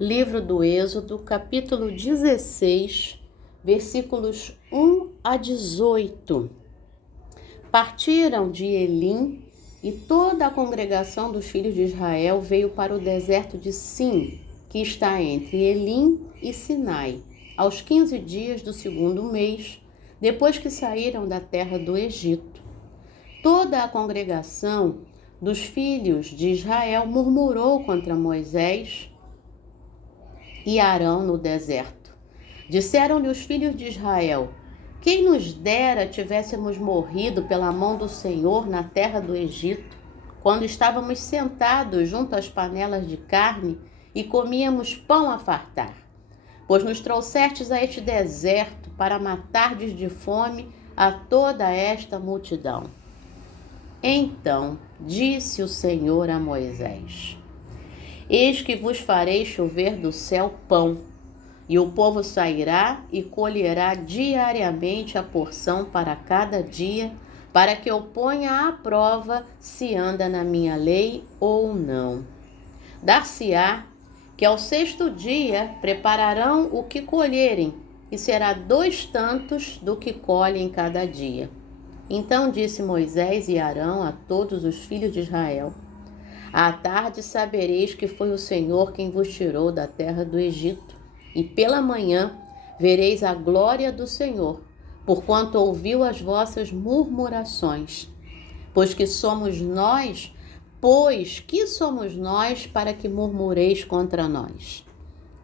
Livro do Êxodo, capítulo 16, versículos 1 a 18. Partiram de Elim e toda a congregação dos filhos de Israel veio para o deserto de Sim, que está entre Elim e Sinai, aos 15 dias do segundo mês, depois que saíram da terra do Egito. Toda a congregação dos filhos de Israel murmurou contra Moisés e Arão no deserto. Disseram-lhe os filhos de Israel: quem nos dera tivéssemos morrido pela mão do Senhor na terra do Egito, quando estávamos sentados junto às panelas de carne e comíamos pão a fartar. Pois nos trouxestes a este deserto para matardes de fome a toda esta multidão. Então disse o Senhor a Moisés: eis que vos farei chover do céu pão, e o povo sairá e colherá diariamente a porção para cada dia, para que eu ponha à prova se anda na minha lei ou não. Dar-se-á que ao sexto dia prepararão o que colherem, e será 2 tantos do que colhem cada dia. Então disse Moisés e Arão a todos os filhos de Israel: à tarde sabereis que foi o Senhor quem vos tirou da terra do Egito, e pela manhã vereis a glória do Senhor, porquanto ouviu as vossas murmurações. Pois que somos nós para que murmureis contra nós?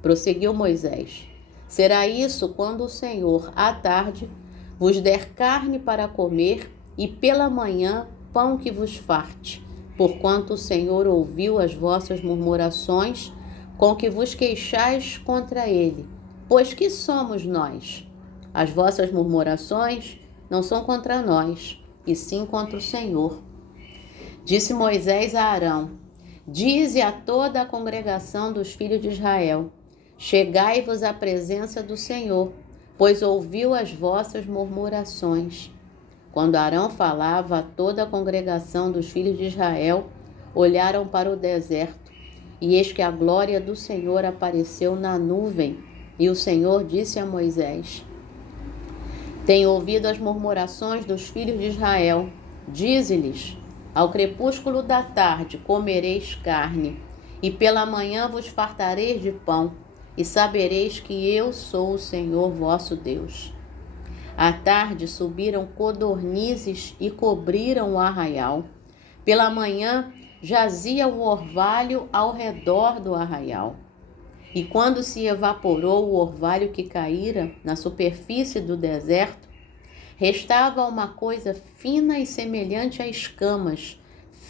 Prosseguiu Moisés: será isso quando o Senhor, à tarde, vos der carne para comer, e pela manhã pão que vos farte, porquanto o Senhor ouviu as vossas murmurações, com que vos queixais contra ele. Pois que somos nós? As vossas murmurações não são contra nós, e sim contra o Senhor. Disse Moisés a Arão: dize a toda a congregação dos filhos de Israel: chegai-vos à presença do Senhor, pois ouviu as vossas murmurações. Quando Arão falava a toda a congregação dos filhos de Israel, olharam para o deserto, e eis que a glória do Senhor apareceu na nuvem, e o Senhor disse a Moisés: tenho ouvido as murmurações dos filhos de Israel. Dize-lhes: ao crepúsculo da tarde comereis carne, e pela manhã vos fartareis de pão, e sabereis que eu sou o Senhor vosso Deus. À tarde subiram codornizes e cobriram o arraial. Pela manhã jazia o orvalho ao redor do arraial. E quando se evaporou o orvalho que caíra na superfície do deserto, restava uma coisa fina e semelhante a escamas,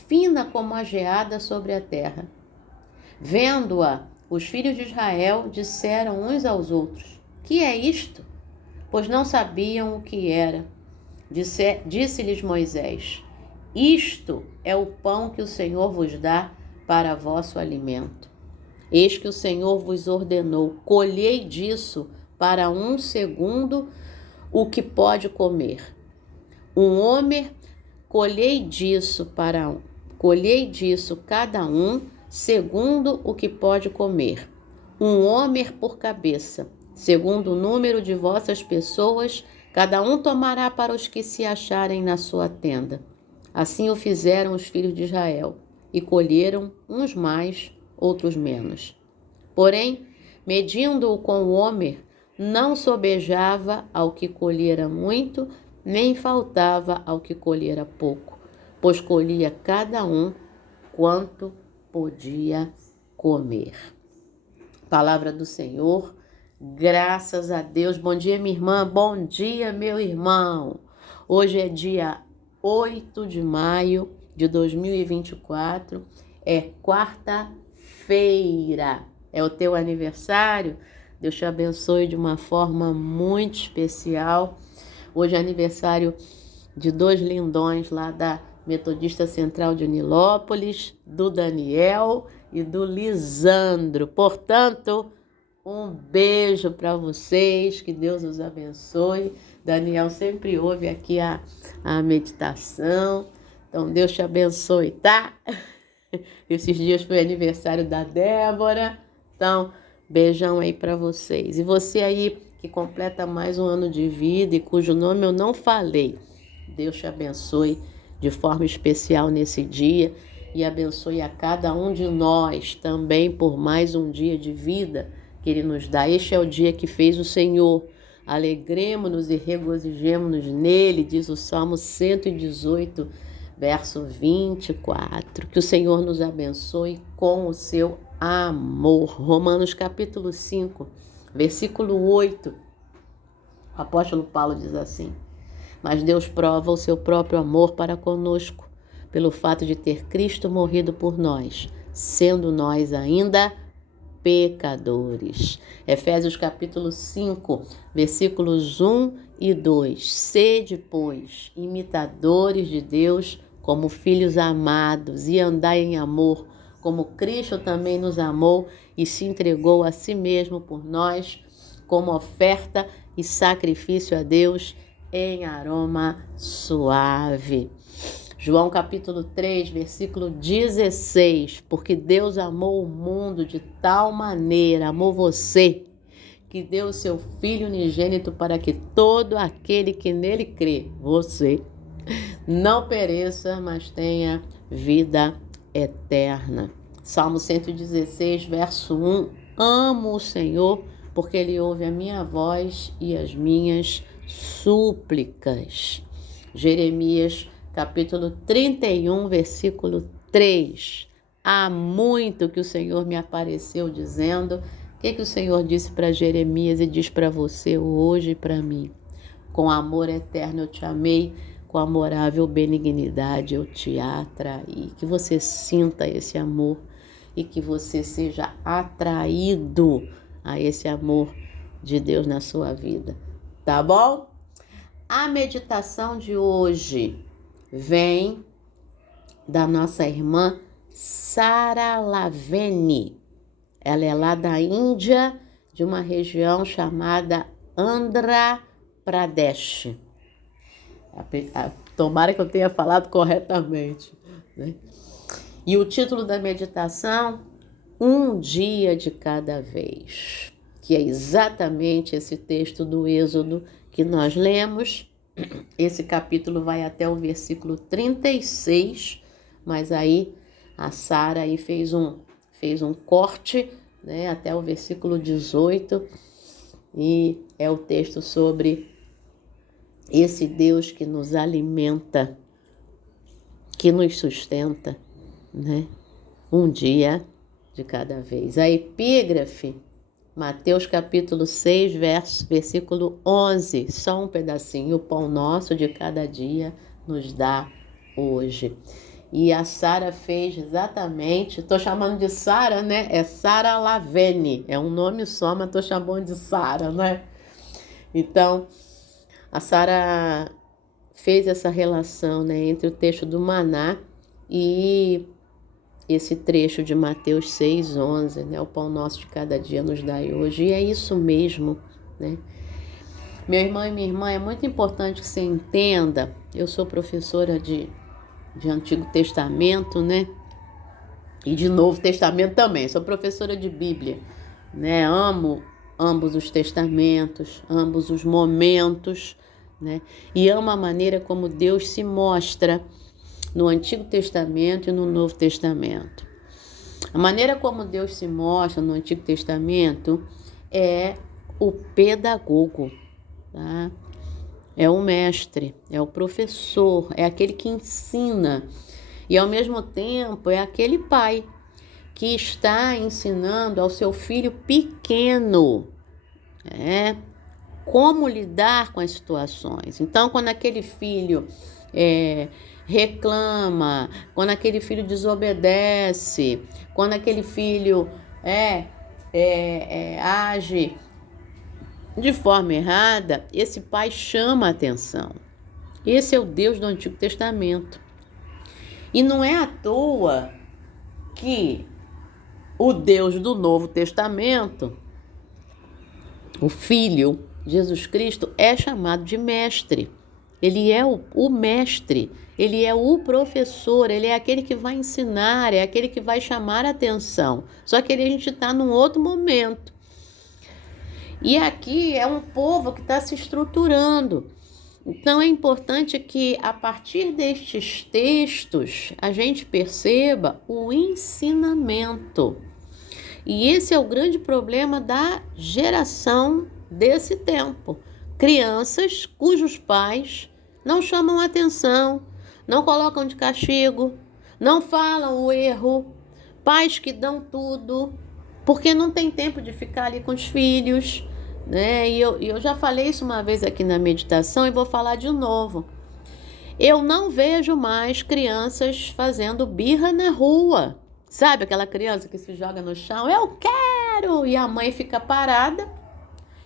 fina como a geada sobre a terra. Vendo-a, os filhos de Israel disseram uns aos outros: que é isto? Pois não sabiam o que era. Disse-lhes Moisés: isto é o pão que o Senhor vos dá para vosso alimento. Eis que o Senhor vos ordenou: colhei disso para 1 segundo o que pode comer. Colhei disso cada um segundo o que pode comer. 1 homer por cabeça. Segundo o número de vossas pessoas, cada um tomará para os que se acharem na sua tenda. Assim o fizeram os filhos de Israel, e colheram uns mais, outros menos. Porém, medindo-o com o homer, não sobejava ao que colhera muito, nem faltava ao que colhera pouco, pois colhia cada um quanto podia comer. Palavra do Senhor. Graças a Deus. Bom dia, minha irmã. Bom dia, meu irmão. Hoje é dia 8 de maio de 2024. É quarta-feira. É o teu aniversário? Deus te abençoe de uma forma muito especial. Hoje é aniversário de 2 lindões lá da Metodista Central de Nilópolis, do Daniel e do Lisandro. Portanto, um beijo para vocês, que Deus os abençoe. Daniel sempre ouve aqui a meditação, então Deus te abençoe, tá? Esses dias foi aniversário da Débora, então Beijão aí para vocês. E você aí que completa mais um ano de vida e cujo nome eu não falei, Deus te abençoe de forma especial nesse dia e abençoe a cada um de nós também por mais um dia de vida que Ele nos dá. Este é o dia que fez o Senhor. Alegremo-nos e regozijemo-nos nele, diz o Salmo 118, verso 24. Que o Senhor nos abençoe com o seu amor. Romanos capítulo 5, versículo 8. O apóstolo Paulo diz assim: mas Deus prova o seu próprio amor para conosco, pelo fato de ter Cristo morrido por nós, sendo nós ainda pecadores. Efésios capítulo 5, versículos 1 e 2. Sede, pois, imitadores de Deus, como filhos amados, e andai em amor, como Cristo também nos amou e se entregou a si mesmo por nós, como oferta e sacrifício a Deus em aroma suave. João capítulo 3, versículo 16, porque Deus amou o mundo de tal maneira, amou você, que deu o seu Filho unigênito para que todo aquele que nele crê, você, não pereça, mas tenha vida eterna. Salmo 116, verso 1, amo o Senhor, porque Ele ouve a minha voz e as minhas súplicas. Jeremias capítulo 31, versículo 3. Há muito que o Senhor me apareceu dizendo, o que o Senhor disse para Jeremias e diz para você hoje e para mim? Com amor eterno eu te amei, com amorável benignidade eu te atraí. Que você sinta esse amor e que você seja atraído a esse amor de Deus na sua vida. Tá bom? A meditação de hoje vem da nossa irmã Sara Laveni. Ela é lá da Índia, de uma região chamada Andhra Pradesh. Tomara que eu tenha falado corretamente, né? E o título da meditação, Um Dia de Cada Vez, que é exatamente esse texto do Êxodo que nós lemos. Esse capítulo vai até o versículo 36, mas aí a Sara aí fez um corte, né, até o versículo 18, e é o texto sobre esse Deus que nos alimenta, que nos sustenta, né? Um dia de cada vez. A epígrafe, Mateus capítulo 6, versículo 11, só um pedacinho, o pão nosso de cada dia nos dá hoje. E a Sara fez exatamente, estou chamando de Sara, né? É Sara Laveni, é um nome só, mas estou chamando de Sara, né? Então, a Sara fez essa relação, né, entre o texto do maná e esse trecho de Mateus 6, 11, né? O pão nosso de cada dia nos dai hoje. E é isso mesmo, né? Meu irmão e minha irmã, é muito importante que você entenda, eu sou professora de Antigo Testamento, né? E de Novo Testamento também, sou professora de Bíblia, né? Amo ambos os testamentos, ambos os momentos, né? E amo a maneira como Deus se mostra no Antigo Testamento e no Novo Testamento. A maneira como Deus se mostra no Antigo Testamento é o pedagogo, tá? É o mestre, é o professor, é aquele que ensina. E ao mesmo tempo é aquele pai que está ensinando ao seu filho pequeno, como lidar com as situações. Então, quando aquele filho reclama, quando aquele filho desobedece, quando aquele filho age de forma errada, esse pai chama a atenção. Esse é o Deus do Antigo Testamento. E não é à toa que o Deus do Novo Testamento, o Filho, Jesus Cristo, é chamado de mestre. Ele é o mestre, ele é o professor, ele é aquele que vai ensinar, é aquele que vai chamar a atenção. Só que a gente está num outro momento. E aqui é um povo que está se estruturando. Então é importante que a partir destes textos a gente perceba o ensinamento. E esse é o grande problema da geração desse tempo. Crianças cujos pais não chamam atenção, não colocam de castigo, não falam o erro, pais que dão tudo, porque não tem tempo de ficar ali com os filhos, né? E eu já falei isso uma vez aqui na meditação e vou falar de novo. Eu não vejo mais crianças fazendo birra na rua. Sabe aquela criança que se joga no chão? Eu quero! E a mãe fica parada,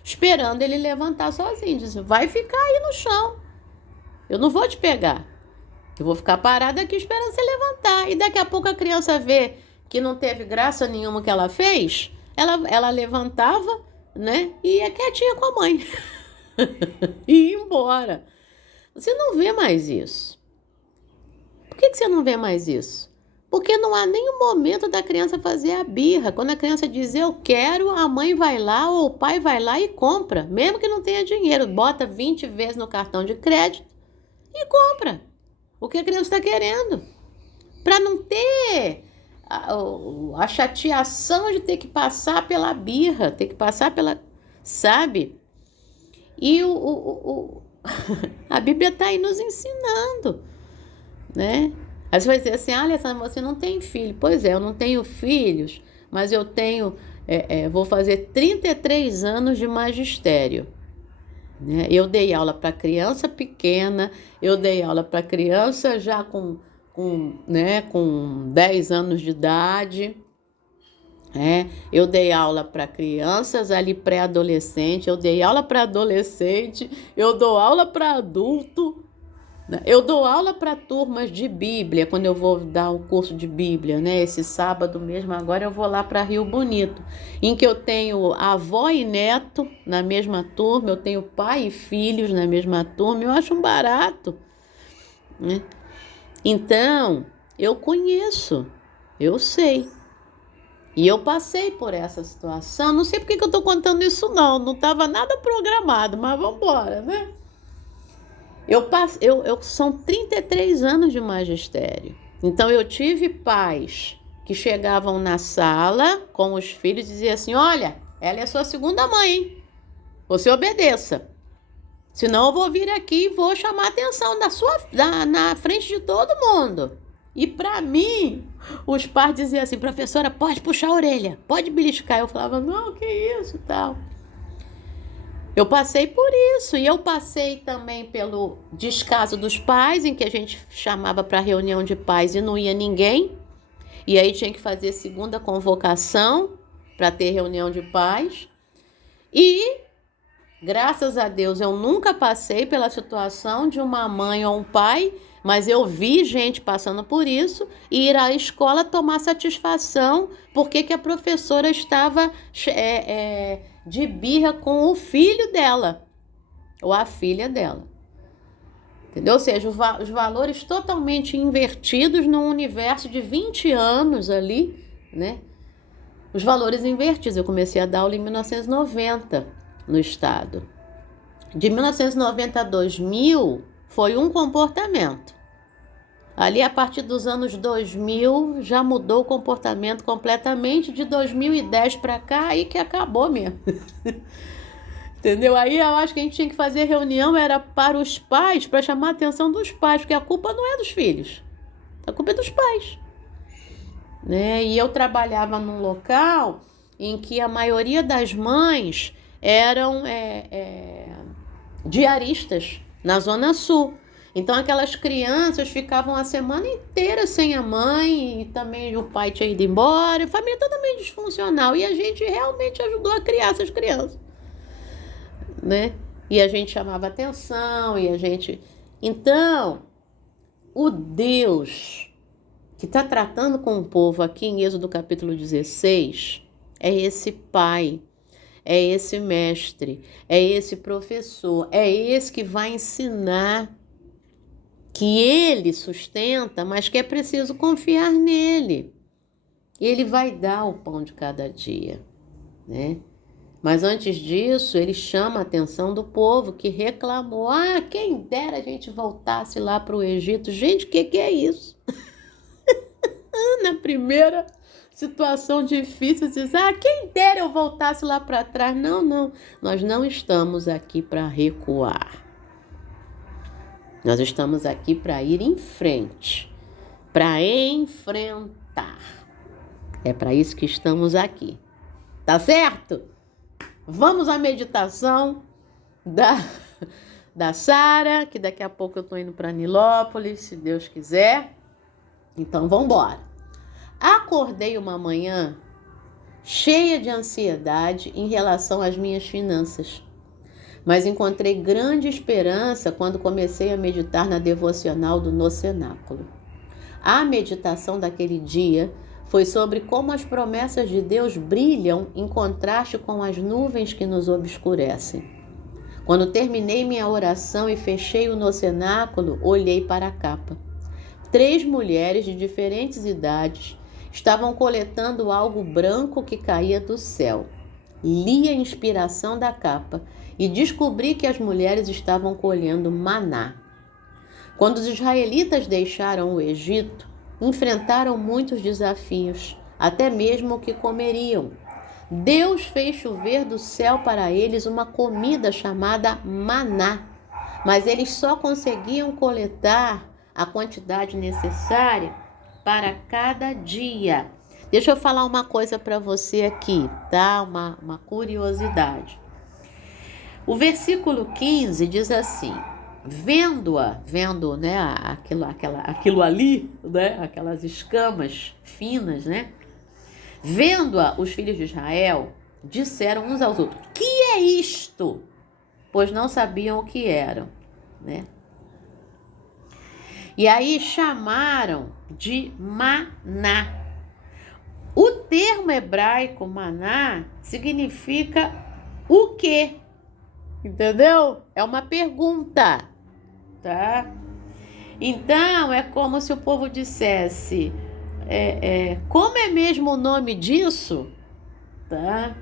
esperando ele levantar sozinho. Diz, vai ficar aí no chão. Eu não vou te pegar. Eu vou ficar parada aqui esperando você levantar. E daqui a pouco a criança vê que não teve graça nenhuma que ela fez. Ela levantava, né? E ia quietinha com a mãe. E ia embora. Você não vê mais isso. Por que você não vê mais isso? Porque não há nenhum momento da criança fazer a birra. Quando a criança diz eu quero, a mãe vai lá ou o pai vai lá e compra. Mesmo que não tenha dinheiro, bota 20 vezes no cartão de crédito e compra o que a criança está querendo. Para não ter a chateação de ter que passar pela birra, ter que passar pela... Sabe? E a Bíblia está aí nos ensinando, né? Aí você vai dizer assim, Alessandra, você não tem filho. Pois é, eu não tenho filhos, mas eu tenho, vou fazer 33 anos de magistério. Né? Eu dei aula para criança pequena, eu dei aula para criança já com 10 anos de idade. Eu dei aula para crianças ali pré-adolescente, eu dei aula para adolescente, eu dou aula para adulto. Eu dou aula para turmas de Bíblia, quando eu vou dar o curso de Bíblia, né? Esse sábado mesmo, agora eu vou lá para Rio Bonito, em que eu tenho avó e neto na mesma turma, eu tenho pai e filhos na mesma turma, eu acho um barato, né? Então, eu conheço, eu sei. E eu passei por essa situação, não sei porque que eu estou contando isso não estava nada programado, mas vamos embora, né? São 33 anos de magistério. Então, eu tive pais que chegavam na sala com os filhos e diziam assim, olha, ela é sua segunda mãe, hein? Você obedeça. Senão eu vou vir aqui e vou chamar a atenção na frente de todo mundo. E para mim, os pais diziam assim, professora, pode puxar a orelha, pode beliscar. Eu falava, não, que isso e tal. Eu passei por isso e eu passei também pelo descaso dos pais, em que a gente chamava para reunião de pais e não ia ninguém. E aí tinha que fazer segunda convocação para ter reunião de pais. E, graças a Deus, eu nunca passei pela situação de uma mãe ou um pai, mas eu vi gente passando por isso e ir à escola tomar satisfação porque que a professora estava... de birra com o filho dela, ou a filha dela. Entendeu? Ou seja, os valores totalmente invertidos num universo de 20 anos ali, né? Os valores invertidos. Eu comecei a dar aula em 1990 no estado. De 1990 a 2000 foi um comportamento. Ali, a partir dos anos 2000, já mudou o comportamento completamente. De 2010 para cá, aí que acabou mesmo. Entendeu? Aí eu acho que a gente tinha que fazer reunião, era para os pais, para chamar a atenção dos pais, porque a culpa não é dos filhos, a culpa é dos pais. Né? E eu trabalhava num local em que a maioria das mães eram diaristas, na Zona Sul. Então aquelas crianças ficavam a semana inteira sem a mãe e também o pai tinha ido embora, família totalmente disfuncional. E a gente realmente ajudou a criar essas crianças, né? E a gente chamava atenção e a gente... Então, o Deus que está tratando com o povo aqui em Êxodo capítulo 16 é esse pai, é esse mestre, é esse professor, é esse que vai ensinar, que ele sustenta, mas que é preciso confiar nele. Ele vai dar o pão de cada dia, né? Mas antes disso, ele chama a atenção do povo que reclamou. Quem dera a gente voltasse lá para o Egito. Gente, o que é isso? Na primeira situação difícil, diz, quem dera eu voltasse lá para trás. Não, nós não estamos aqui para recuar. Nós estamos aqui para ir em frente, para enfrentar. É para isso que estamos aqui. Tá certo? Vamos à meditação da Sara, que daqui a pouco eu tô indo para Nilópolis, se Deus quiser. Então, vamos embora. Acordei uma manhã cheia de ansiedade em relação às minhas finanças, mas encontrei grande esperança quando comecei a meditar na devocional do No Cenáculo. A meditação daquele dia foi sobre como as promessas de Deus brilham em contraste com as nuvens que nos obscurecem. Quando terminei minha oração e fechei o No Cenáculo, olhei para a capa. 3 mulheres de diferentes idades estavam coletando algo branco que caía do céu. Li a inspiração da capa e descobri que as mulheres estavam colhendo maná. Quando os israelitas deixaram o Egito, enfrentaram muitos desafios, até mesmo o que comeriam. Deus fez chover do céu para eles uma comida chamada maná, mas eles só conseguiam coletar a quantidade necessária para cada dia. Deixa eu falar uma coisa para você aqui, tá? Uma curiosidade. O versículo 15 diz assim: vendo, né, aquilo ali, né, aquelas escamas finas, né? Vendo-a, os filhos de Israel disseram uns aos outros: que é isto? Pois não sabiam o que eram, né? E aí chamaram de maná. O termo hebraico maná significa o quê? Entendeu? É uma pergunta, tá? Então, é como se o povo dissesse, como é mesmo o nome disso? Tá?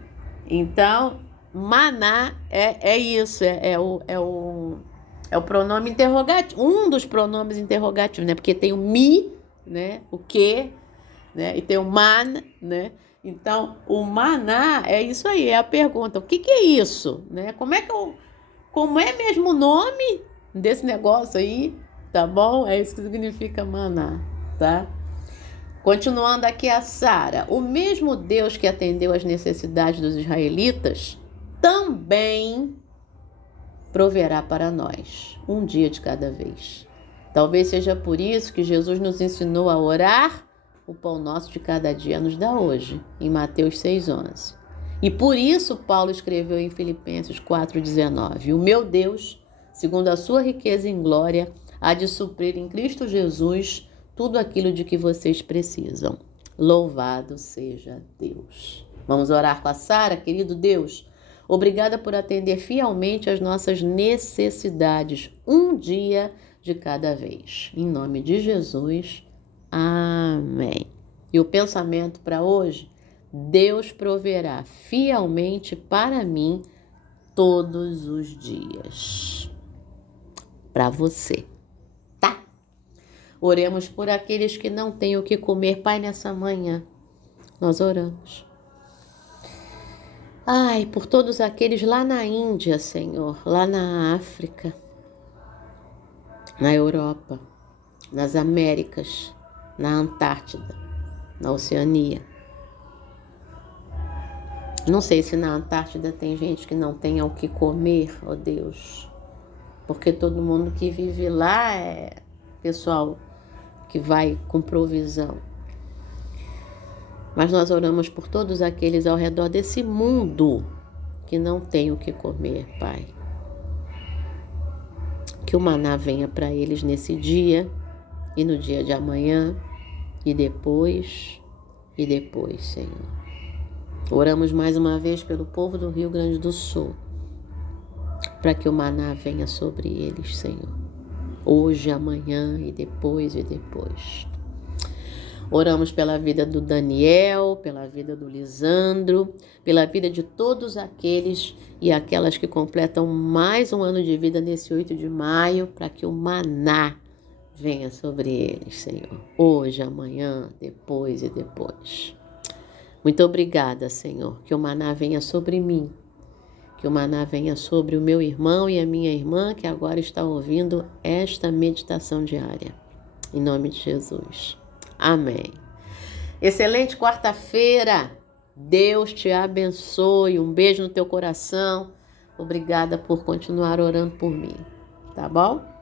Então, maná é isso, é o pronome interrogativo, um dos pronomes interrogativos, né? Porque tem o mi, né? O que, né? E tem o man, né? Então, o maná é isso aí, é a pergunta. O que é isso? Né? Como é mesmo o nome desse negócio aí? Tá bom? É isso que significa maná, tá? Continuando aqui a Sara. O mesmo Deus que atendeu às necessidades dos israelitas também proverá para nós, um dia de cada vez. Talvez seja por isso que Jesus nos ensinou a orar: o pão nosso de cada dia nos dá hoje, em Mateus 6,11. E por isso Paulo escreveu em Filipenses 4,19: o meu Deus, segundo a sua riqueza em glória, há de suprir em Cristo Jesus tudo aquilo de que vocês precisam. Louvado seja Deus. Vamos orar com a Sara, querido Deus. Obrigada por atender fielmente às nossas necessidades, um dia de cada vez. Em nome de Jesus, amém. E o pensamento para hoje: Deus proverá fielmente para mim todos os dias. Para você, tá? Oremos por aqueles que não têm o que comer. Pai, nessa manhã, nós oramos. Por todos aqueles lá na Índia, Senhor, lá na África, na Europa, nas Américas, na Antártida, na Oceania. Não sei se na Antártida tem gente que não tenha o que comer, ó Deus, porque todo mundo que vive lá é pessoal que vai com provisão. Mas nós oramos por todos aqueles ao redor desse mundo que não tem o que comer, Pai. Que o maná venha para eles nesse dia e no dia de amanhã e depois, Senhor. Oramos mais uma vez pelo povo do Rio Grande do Sul, para que o maná venha sobre eles, Senhor. Hoje, amanhã e depois. Oramos pela vida do Daniel, pela vida do Lisandro, pela vida de todos aqueles e aquelas que completam mais um ano de vida nesse 8 de maio, para que o maná venha sobre eles, Senhor. Hoje, amanhã, depois e depois. Muito obrigada, Senhor, que o maná venha sobre mim, que o maná venha sobre o meu irmão e a minha irmã que agora está ouvindo esta meditação diária. Em nome de Jesus. Amém. Excelente quarta-feira. Deus te abençoe. Um beijo no teu coração. Obrigada por continuar orando por mim. Tá bom?